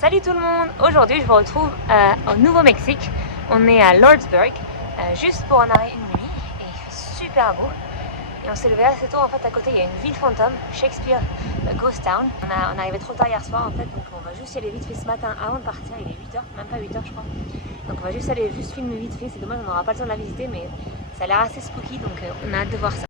Salut tout le monde! Aujourd'hui je vous retrouve au Nouveau-Mexique. On est à Lordsburg, juste pour en arrêt une nuit et il fait super beau. Et on s'est levé assez tôt, en fait à côté il y a une ville fantôme, Shakespeare Ghost Town. On est arrivé trop tard hier soir en fait, donc on va juste y aller vite fait ce matin avant de partir, il est 8h, même pas 8h je crois. Donc on va juste aller filmer vite fait, c'est dommage on n'aura pas le temps de la visiter mais ça a l'air assez spooky donc on a hâte de voir ça.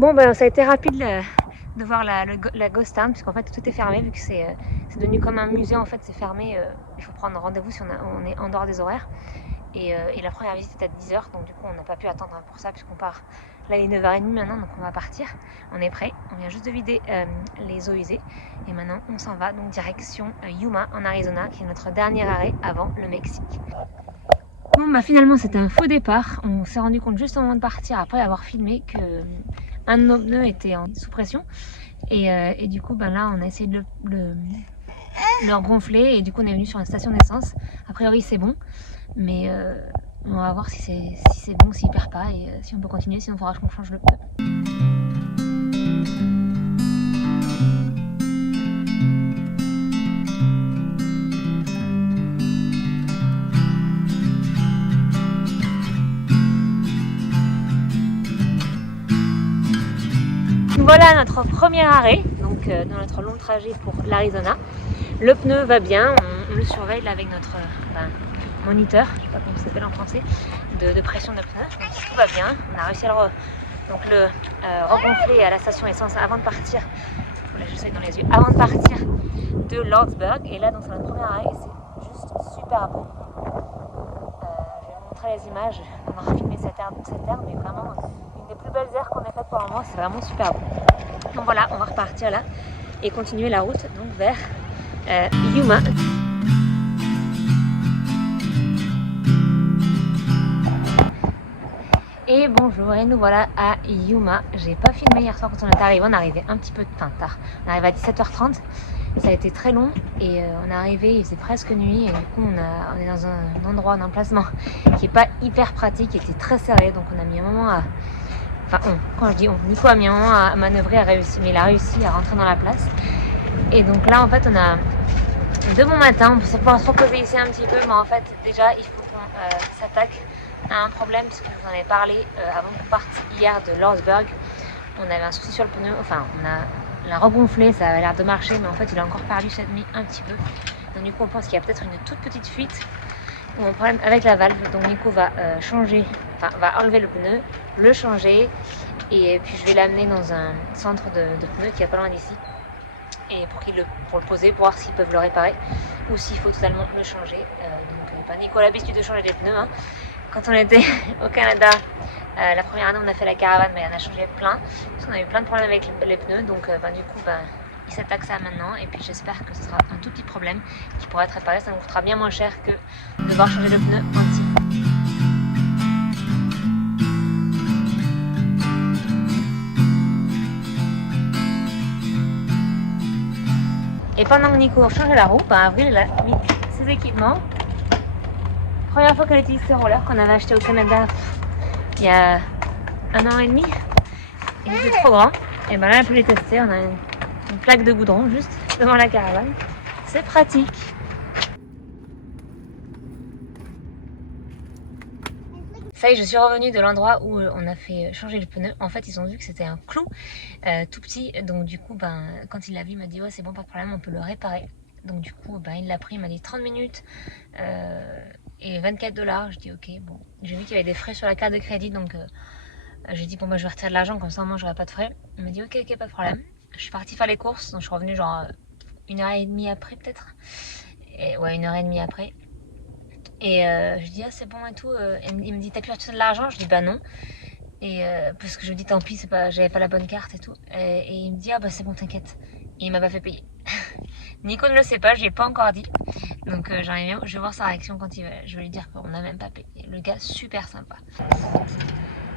Bon ben ça a été rapide de voir la Ghost Town puisqu'en fait tout est fermé vu que c'est devenu comme un musée en fait, c'est fermé, il faut prendre rendez-vous si on est en dehors des horaires et la première visite était à 10h donc du coup on n'a pas pu attendre pour ça puisqu'on part, là il est 9h30 maintenant donc on va partir, on est prêt, on vient juste de vider les eaux usées et maintenant on s'en va donc direction Yuma en Arizona qui est notre dernier arrêt avant le Mexique. Bon bah finalement c'était un faux départ, on s'est rendu compte juste au moment de partir après avoir filmé que un de nos pneus était sous pression et du coup ben là on a essayé de le regonfler et du coup on est venu sur une station d'essence. A priori c'est bon mais on va voir si c'est bon, s'il perd pas et si on peut continuer, sinon il faudra qu'on change le pneu. Voilà notre premier arrêt, donc dans notre long trajet pour l'Arizona. Le pneu va bien, on le surveille là avec notre moniteur, je ne sais pas comment ça s'appelle en français, de pression de pneu. Donc tout va bien, on a réussi à le regonfler à la station essence avant de partir. Là je sais dans les yeux, avant de partir de Lordsburg. Et là donc c'est notre premier arrêt et c'est juste super beau. Je vais vous montrer les images, on va refilmer cette herbe, mais vraiment une des plus belles aires qu'on ait faites pour le moment, c'est vraiment super beau. Donc voilà, on va repartir là et continuer la route donc vers Yuma. Et bonjour, et nous voilà à Yuma. J'ai pas filmé hier soir quand on est arrivé, on est arrivé un petit peu tard. On est arrivé à 17h30, ça a été très long et on est arrivé, il faisait presque nuit et du coup on est dans un endroit, un emplacement qui est pas hyper pratique, qui était très serré, donc on a mis un moment à... Enfin quand je dis on, Nico a mis un moment à manœuvrer, mais il a réussi à rentrer dans la place. Et donc là en fait on a de bon matin, on peut pouvoir se reposer ici un petit peu, mais en fait déjà il faut qu'on s'attaque à un problème, parce que je vous en ai parlé avant qu'on parte hier de Lordsburg. On avait un souci sur le pneu, enfin on l'a regonflé, ça avait l'air de marcher, mais en fait il a encore perdu cette nuit un petit peu. Donc du coup on pense qu'il y a peut-être une toute petite fuite ou un problème avec la valve. Donc Nico va va enlever le pneu, le changer, et puis je vais l'amener dans un centre de pneus qui est pas loin d'ici. Et pour le poser, pour voir s'ils peuvent le réparer ou s'il faut totalement le changer. Nico a l'habitude de changer les pneus. Hein. Quand on était au Canada, la première année on a fait la caravane, mais on a changé plein. Parce qu'on a eu plein de problèmes avec les pneus, donc du coup il s'attaque ça maintenant. Et puis j'espère que ce sera un tout petit problème qui pourra être réparé. Ça nous coûtera bien moins cher que de devoir changer le pneu entier. Et pendant que Nico changeait la roue, Avril a mis ses équipements. Première fois qu'elle utilise ces rollers qu'on avait acheté au Canada il y a 1 an et demi. Ils étaient trop grands. Et là elle peut les tester. On a une plaque de goudron juste devant la caravane. C'est pratique. Ça y est, je suis revenue de l'endroit où on a fait changer le pneu. En fait, ils ont vu que c'était un clou tout petit. Donc du coup, quand il l'a vu, il m'a dit ouais, c'est bon, pas de problème, on peut le réparer. Donc du coup, il l'a pris, il m'a dit 30 minutes et $24. Je dis ok, bon. J'ai vu qu'il y avait des frais sur la carte de crédit, donc j'ai dit bon, je vais retirer de l'argent, comme ça au moins j'aurai pas de frais. Il m'a dit ok, pas de problème. Je suis partie faire les courses, donc je suis revenue genre 1h30 après peut-être. Ouais, 1h30 après. Et je dis ah c'est bon et tout, il me dit t'as pu retirer de l'argent? Je dis bah non, et parce que je me dis tant pis, j'avais pas la bonne carte et tout, et il me dit ah bah c'est bon t'inquiète, et il m'a pas fait payer. Nico ne le sait pas, je l'ai pas encore dit. Donc j'aimerais bien, je vais voir sa réaction quand je vais lui dire qu'on n'a même pas payé. Le gars super sympa.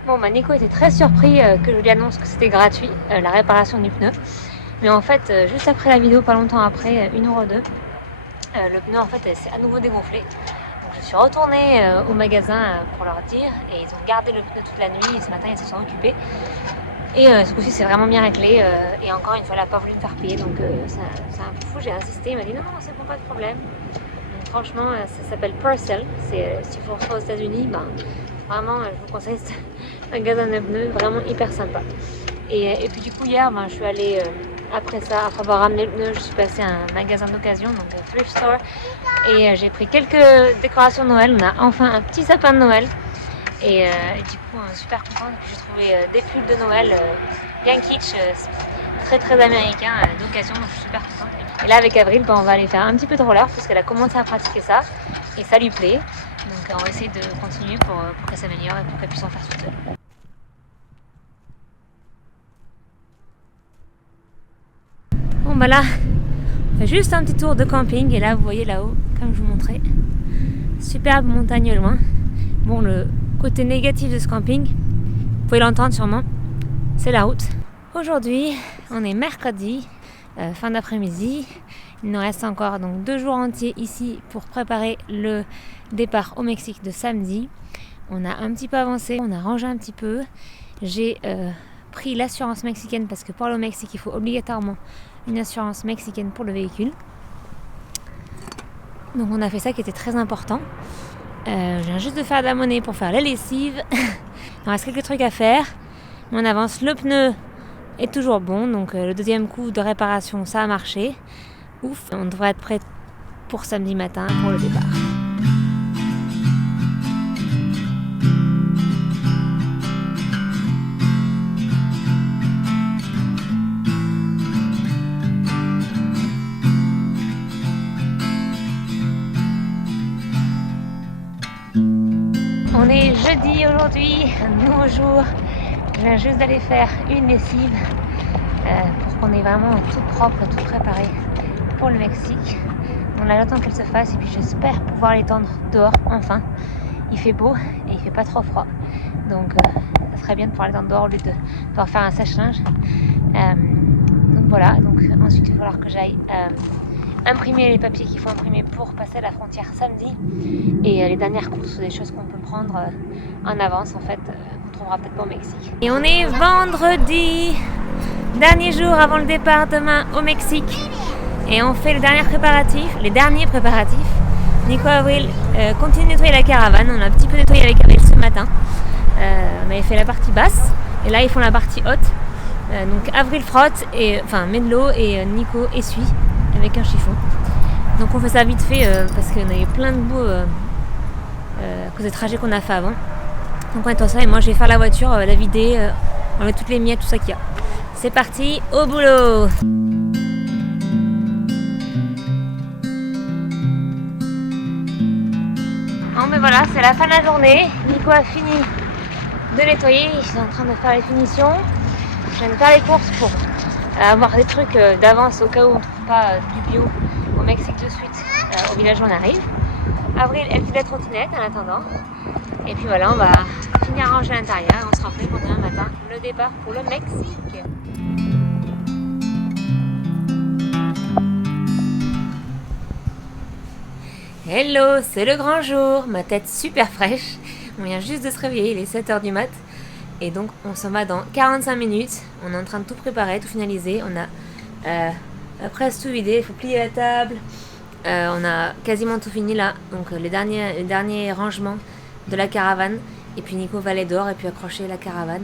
Bon bah Nico était très surpris que je lui annonce que c'était gratuit, la réparation du pneu. Mais en fait, juste après la vidéo, pas longtemps après, 1,02 €, le pneu en fait s'est à nouveau dégonflé. Donc je suis retournée au magasin pour leur dire et ils ont gardé le pneu toute la nuit et ce matin ils se sont occupés. Et ce coup-ci c'est vraiment bien réglé et encore une fois elle n'a pas voulu me faire payer donc c'est un peu fou, j'ai insisté, il m'a dit non c'est bon, pas de problème. Donc franchement ça s'appelle Purcell, si vous reçoit aux États-Unis, ben, vraiment je vous conseille ce magasin de pneus, vraiment hyper sympa. Et puis du coup hier ben, je suis allée après ça, après avoir ramené le pneu, je suis passée à un magasin d'occasion, donc un thrift store, et j'ai pris quelques décorations de Noël. On a enfin un petit sapin de Noël. Et du coup, super contente. J'ai trouvé des pulls de Noël bien kitsch, très très américain d'occasion, donc je suis super contente. Et là, avec Avril, on va aller faire un petit peu de roller parce qu'elle a commencé à pratiquer ça et ça lui plaît. Donc on va essayer de continuer pour qu'elle s'améliore et pour qu'elle puisse en faire toute seule. Bon bah là, on fait juste un petit tour de camping et là, vous voyez là-haut, comme je vous montrais, superbe montagne loin. Bon, le côté négatif de ce camping, vous pouvez l'entendre sûrement, c'est la route. Aujourd'hui, on est mercredi, fin d'après-midi. Il nous reste encore donc 2 jours entiers ici pour préparer le départ au Mexique de samedi. On a un petit peu avancé, on a rangé un petit peu. J'ai pris l'assurance mexicaine parce que pour aller au Mexique, il faut obligatoirement une assurance mexicaine pour le véhicule. Donc on a fait ça qui était très important. Je viens juste de faire de la monnaie pour faire la lessive. Il reste quelques trucs à faire. Mais on avance. Le pneu est toujours bon. Donc le deuxième coup de réparation, ça a marché. Ouf, on devrait être prêt pour samedi matin pour le départ. On est jeudi aujourd'hui, un nouveau jour. Je viens juste d'aller faire une lessive pour qu'on ait vraiment tout propre, tout préparé pour le Mexique. On a le temps qu'elle se fasse et puis j'espère pouvoir l'étendre dehors enfin. Il fait beau et il fait pas trop froid. Donc ça serait bien de pouvoir l'étendre dehors au lieu de devoir faire un sèche-linge. Donc voilà, donc ensuite il va falloir que j'aille imprimer les papiers qu'il faut imprimer pour passer la frontière samedi et les dernières courses, des choses qu'on peut prendre en avance en fait, qu'on trouvera peut-être pas au Mexique. Et on est vendredi, dernier jour avant le départ demain au Mexique et on fait les derniers préparatifs. Nico et Avril continue de nettoyer la caravane, on a un petit peu nettoyé avec Avril ce matin, on avait fait la partie basse et là ils font la partie haute. Donc Avril frotte, met de l'eau et Nico essuie avec un chiffon. Donc on fait ça vite fait parce qu'on a eu plein de boue à cause des trajets qu'on a fait avant. Donc on nettoie ça et moi je vais faire la voiture, la vider, enlever toutes les miettes, tout ça qu'il y a. C'est parti, au boulot! Bon mais voilà, c'est la fin de la journée. Nico a fini de nettoyer, il est en train de faire les finitions. Je viens de faire les courses pour avoir des trucs d'avance au cas où on ne trouve pas du bio au Mexique de suite au village où on arrive. Avril, elle fait la trottinette en attendant. Et puis voilà, on va finir à ranger l'intérieur et on sera prêt pour demain matin le départ pour le Mexique. Hello, c'est le grand jour, ma tête super fraîche. On vient juste de se réveiller, il est 7h du mat. Et donc on s'en va dans 45 minutes. On est en train de tout préparer, tout finaliser. On a presque tout vidé, il faut plier la table. On a quasiment tout fini là. Donc les derniers rangements de la caravane. Et puis Nico va aller dehors et puis accrocher la caravane.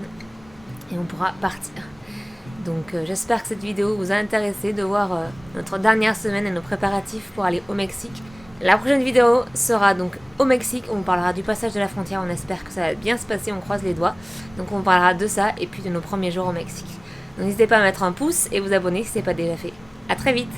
Et on pourra partir. Donc j'espère que cette vidéo vous a intéressé de voir notre dernière semaine et nos préparatifs pour aller au Mexique. La prochaine vidéo sera donc au Mexique, on parlera du passage de la frontière, on espère que ça va bien se passer, on croise les doigts. Donc on parlera de ça et puis de nos premiers jours au Mexique. Donc n'hésitez pas à mettre un pouce et vous abonner si ce n'est pas déjà fait. A très vite!